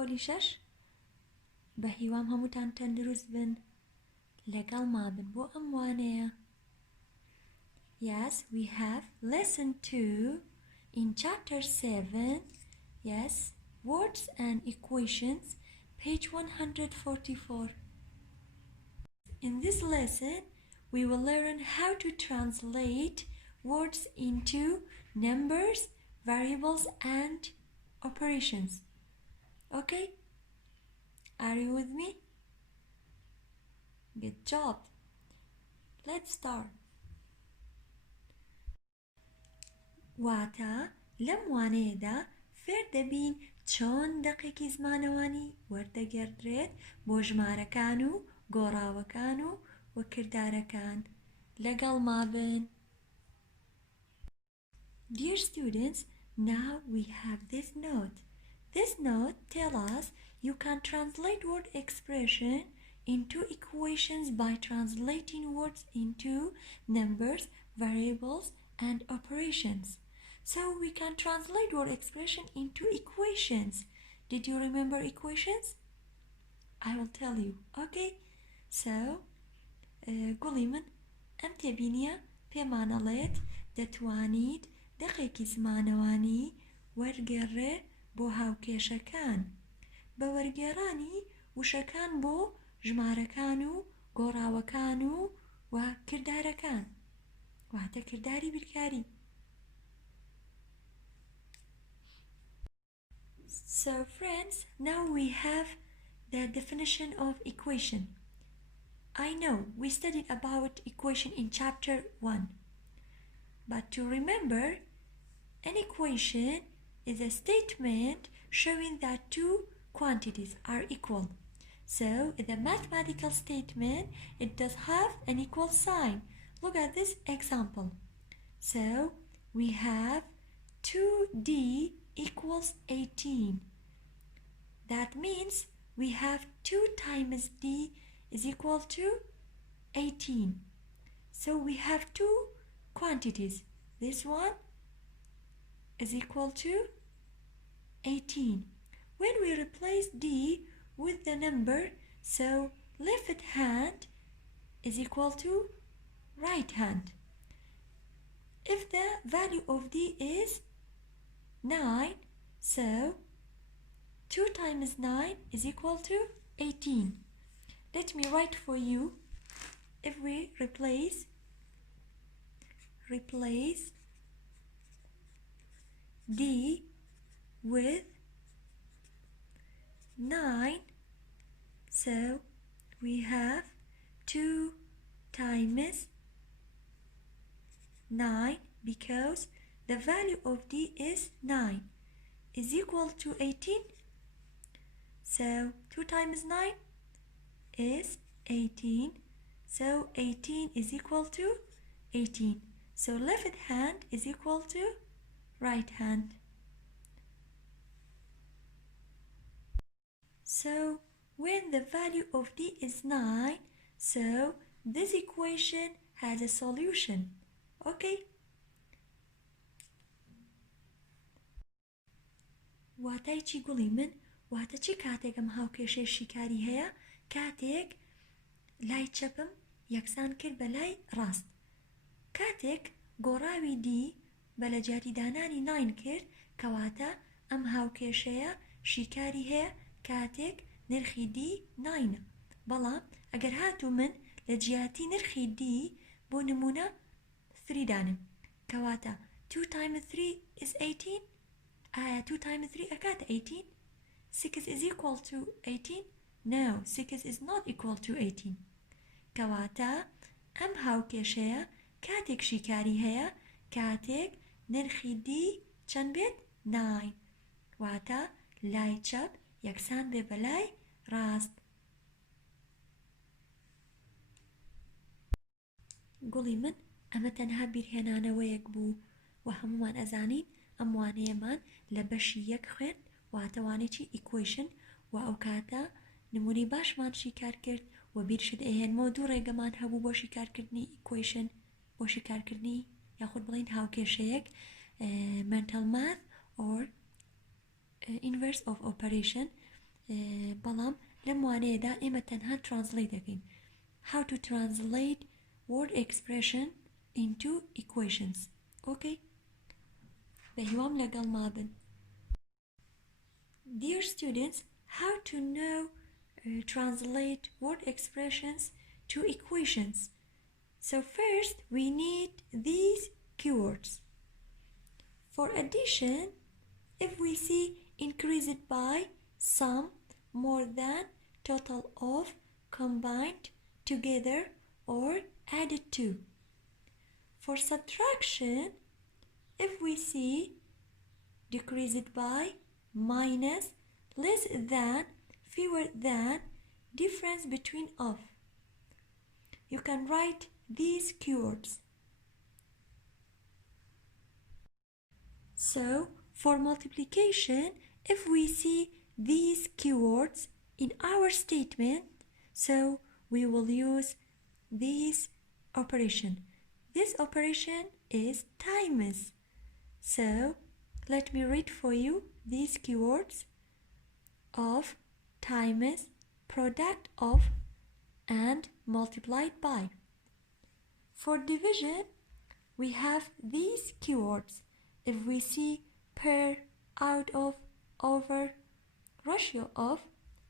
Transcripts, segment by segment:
پۆلی 6 بە هیوام هەمووتان تەندروست بن لەگەڵ مابن بۆ ئەم وانەیە. Yes, we have lesson 2 in chapter 7. Yes, words and equations, page 144. In this lesson, we will learn how to translate words into numbers, variables, and operations. Okay? Are you with me? Good job. Let's start. واتە لەم وانەیەدا فێر دەبین چۆن دەقێکی زمانەوانی وەردەگەردرێت بۆ ژمارەکان و گۆڕاوەکان و وەکردارەکان لەگەڵ مابن. Dear students, now we have this note. This note tells us you can translate word expression into equations by translating words into numbers, variables, and operations. So we can translate word expression into equations. Did you remember equations? I will tell you. Okay? So, قولي من ئەم تێبینیە پێمانەڵێت دەتوانیت دەقێکی زمانەوانی وەرگێڕێ بۆ هاوکێشەکان بە وەرگێڕانی وشەکان بۆ ژمارەکان و گۆڕاوەکان و کردارەکان واتە کرداری بیرکاری. So friends, now we have the definition of equation. I know we studied about equation in chapter 1. But to remember, an equation is a statement showing that two quantities are equal. So, in the mathematical statement, it does have an equal sign. Look at this example. So, we have 2d equals 18. That means we have 2 times d is equal to 18. So, we have two quantities. This one is equal to 18. When we replace d with the number, so left hand is equal to right hand. If the value of d is 9, so 2 times 9 is equal to 18. Let me write for you. If we replace d with 9, so we have 2 times 9 because the value of d is 9 is equal to 18. So 2 times 9 is 18. So 18 is equal to 18. So left hand is equal to right hand. So when the value of d is 9, so this equation has a solution. Okay? واتای چی گوڵی من؟ واتە چی کاتێک ئەم هاوکێشەی شیکاری هەیە کاتێک لای چەپم یەکسان کرد بە لای ڕاست. کاتێک گۆڕاوی دی بە لە جاریدانانی 9 کرد کەواتە ئەم هاوکێشەیە شیکاری هەیە کاتێک نرخی دی 9. بەڵام ئەگەر هاتوو من لە جیاتی نرخی دی بۆ نمونە 3 دانم کەواتە 2 times 3 is 18. ئایا 2 times 3 ئەکاتە 18؟ 6 is equal to 18? No, 6 is not equal to 18. کەواتە ئەم هاوکێشەیە کاتێک شیکاری هەیە کاتێک نرخی دی چەند بێت؟ 9. واتە لای چەپ یەکسان بێ بە لای ڕاست. گوڵی من ئەمە تەنها بیرهێنانەوەیەک بوو و هەمومان ئەزانین ئەم وانەیەمان لە بەشی یەک خوێن واتە وانێکی equation و ئەو کاتە نمونەی باشمان شیکار کرد و بیرشت ئەهێنمەوە دوو ڕێگەمان هەبوو بۆ شیکارکردنی equation بۆ شیکارکردنی یاخود بڵین هاوکێشەیەک mental math or inverse of operation بەڵام لەم وانەیەدا ئێمە تەنها translate دەکەین. How to translate word expression into equations. Okay? بەهیوام لەگەڵ مابن. Dear students, how to know translate word expressions to equations. So first we need these keywords. For addition, if we see increase it by, sum, more than, total of, combined, together, or added to. For subtraction, if we see decrease it by, minus, less than, fewer than, difference between of. You can write these keywords. So, for multiplication, if we see these keywords in our statement, so we will use this operation. This operation is times. So, let me read for you these keywords of, times, product of, and multiplied by. For division, we have these keywords. If we see per, out of, over, ratio of,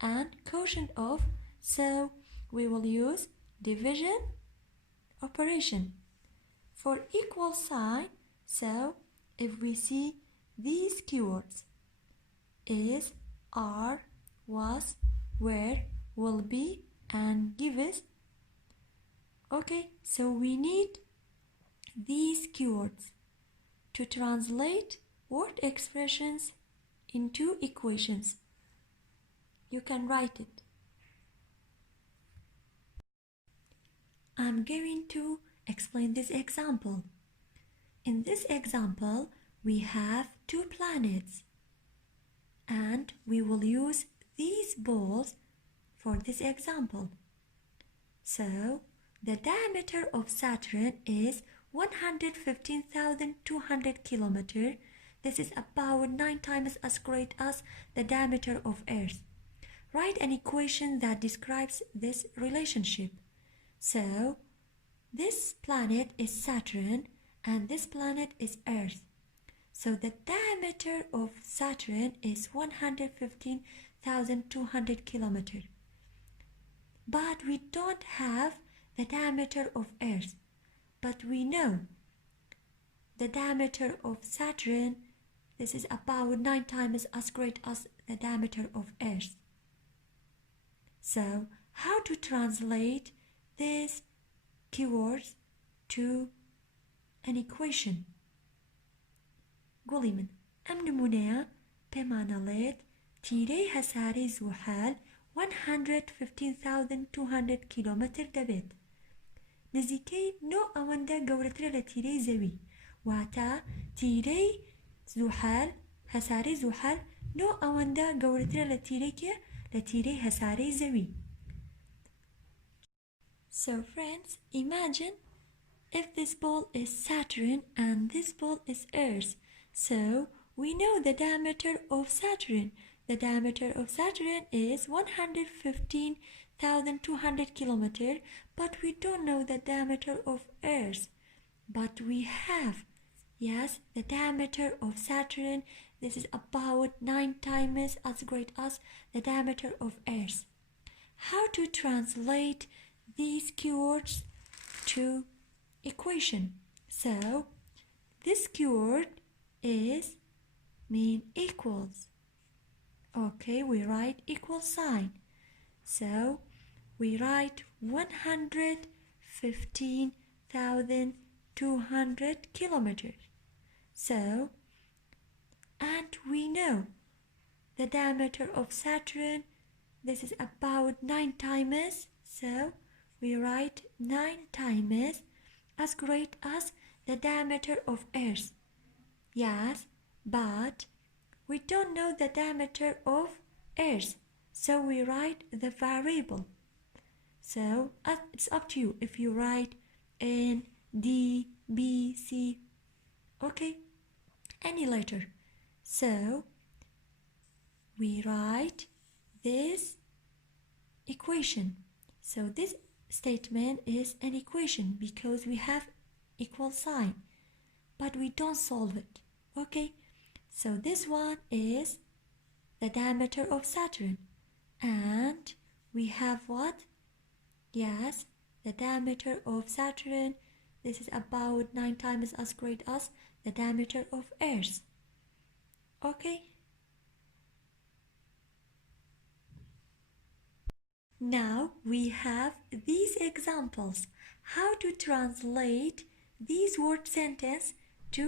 and quotient of, so we will use division operation. For equal sign, so if we see these keywords is, are, was, were, will be, and gives. Okay, so we need these keywords to translate word expressions into equations. You can write it. I'm going to explain this example. In this example, we have two planets, and we will use these balls for this example. So, the diameter of Saturn is 115,200 kilometers. This is about 9 times as great as the diameter of Earth. Write an equation that describes this relationship. So, this planet is Saturn and this planet is Earth. So, the diameter of Saturn is 115,200 kilometers. But we don't have the diameter of Earth. But we know the diameter of Saturn, this is about 9 times as great as the diameter of Earth. So, how to translate these keywords to an equation? قولي من ئەم نمونەیە پێمانەڵێت تیرەی هەسارەی زوحال 115,200 کیلۆمەتر دەبێت. نزیکەی 9 ئەوەندە گەورەترە لە تیرەی زەوی. واتە تیرەی زوحال، هەسارەی زوحال 9 ئەوەندە گەورەترە لە تیرەی لە تیرەی هەسارەی زەوی. So friends, imagine if this ball is Saturn and this ball is Earth. So we know the diameter of Saturn. The diameter of Saturn is 115,200 kilometers, but we don't know the diameter of Earth. But we have, yes, the diameter of Saturn. This is about 9 times as great as the diameter of Earth. How to translate these keywords to equation? So, this keyword is mean equals. Okay, we write equal sign. So, we write 115,200 kilometers. So, and we know the diameter of Saturn, this is about 9 times. So, we write 9 times as great as the diameter of Earth. Yes, but we don't know the diameter of Earth, so we write the variable. So it's up to you if you write N, D, B, C, okay, any letter. So we write this equation. So this statement is an equation because we have equal sign, but we don't solve it. Okay, so this one is the diameter of Saturn, and we have what? Yes, the diameter of Saturn, this is about 9 times as great as the diameter of Earth. Okay, now we have these examples, how to translate these word sentence to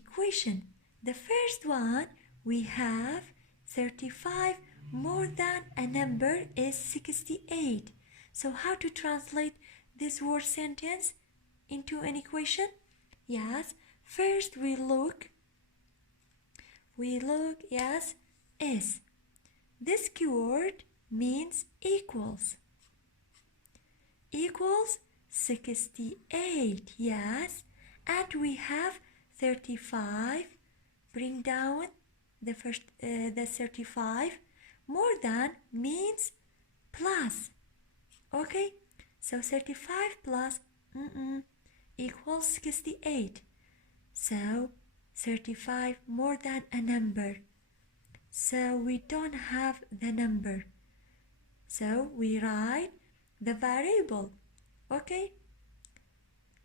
equation. The first one, we have 35 more than a number is 68. So how to translate this word sentence into an equation? Yes, first we look, yes, is. This keyword means equals. Equals 68, yes, and we have 35. Bring down the first the 35. More than means plus. Okay, so 35 plus equals 68. So 35 more than a number, so we don't have the number, so we write the variable. Okay,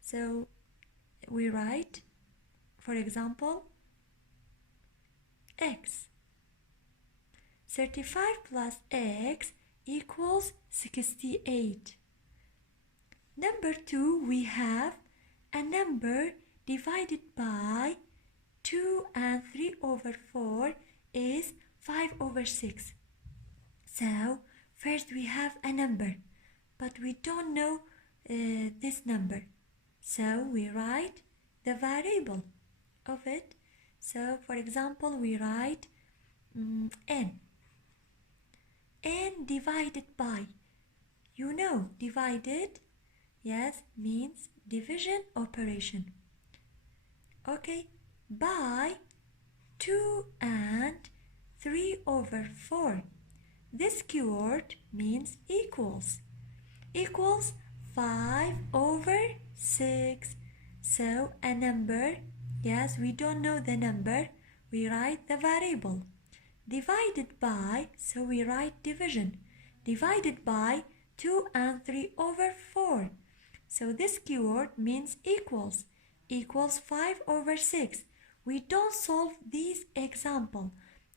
so we write, for example, x. 35 plus x equals 68. Number 2, we have a number divided by 2 and 3 over 4 is 5 over 6. So first we have a number, but we don't know this number, so we write the variable of it. So for example, we write n. N divided by, you know, divided, yes, means division operation. Okay, by 2 and 3 over 4. This keyword means equals. Equals 5 over 6. So a number, yes, we don't know the number, we write the variable. Divided by, so we write division. Divided by 2 and 3 over 4. So this keyword means equals. Equals 5 over 6. We don't solve these example,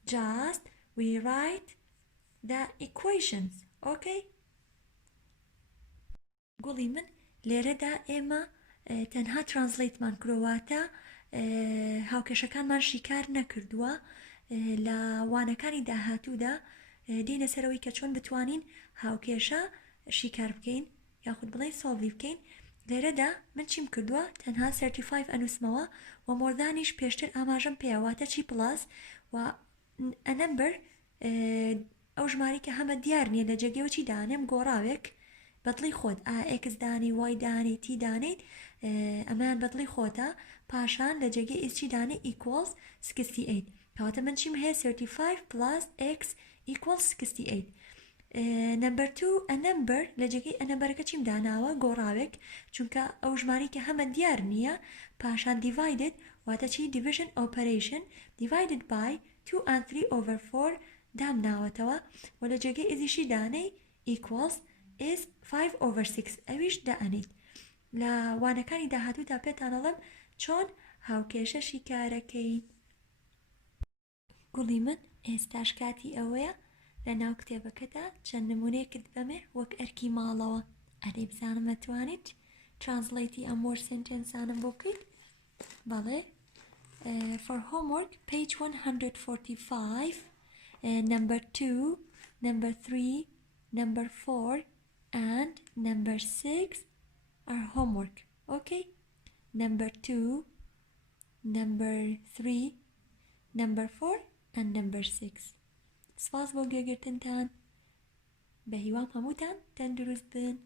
just we write the equations. Okay, قولي من لێرەدا ئێمە تەنها ترانسلیتمان کرۆواتە هاوکێشەکانمان شیکار نەکردووە لە وانەکانی داهاتوودا دێنە سەرەوەی کە چۆن بتوانین هاوکێشە شیکار بکەین یاخود بڵێ سۆڵڤی بکەین. لێرەدا من چیم کردووە تەنها 35 ئەنووسمەوە و مۆردانیش پێشتر ئاماژەم پێواتە چی پلاس و a number ئەو ژماری کە هەمە دیار نییە لە جێگەوە چی دانێم گۆڕاوێک بەدڵی خۆت x دانی y دانی t دانیت ئەمان بەدڵی خۆتە پاشان لە جێگەی ئیس چی دانێ equals 68 کەواتە من چیم هەیە 35 plus x equals 68. Number 2 a number لە جێگەی a numberەکە چیم داناوە گۆڕاوێک چونکە ئەو ژماری کە هەمە دیار نییە پاشان divided واتە چی division operation divided by 2 and 3 over 4 دامناوەتەوە و لە جێگەی ئیزیشی دانەی equals is 5 over 6 ئەویش دائەنیت. لە وانەکانی داهاتوودا پێتانەڵم چۆن هاوکێشە شیکارەکەین. گوڵی من ئێستاش کاتی ئەوەیە لە ناو کتێبەکەدا چەند نمونەیەکت بەمێ وەک ئەرکی ماڵەوە ئەرێ بزانم ئەتوانیت ترانسلیتی ئەم وەرد سنتێنسانم بۆ بکەیت. بەڵێ for homework page 145 number 2 number 3 number 4 and number 6 are homework. Okay, number 2 number 3 number 4 and number 6. سپاس بۆ گوێگرتنتان بە هیوام هەمووتان تەندروست بن.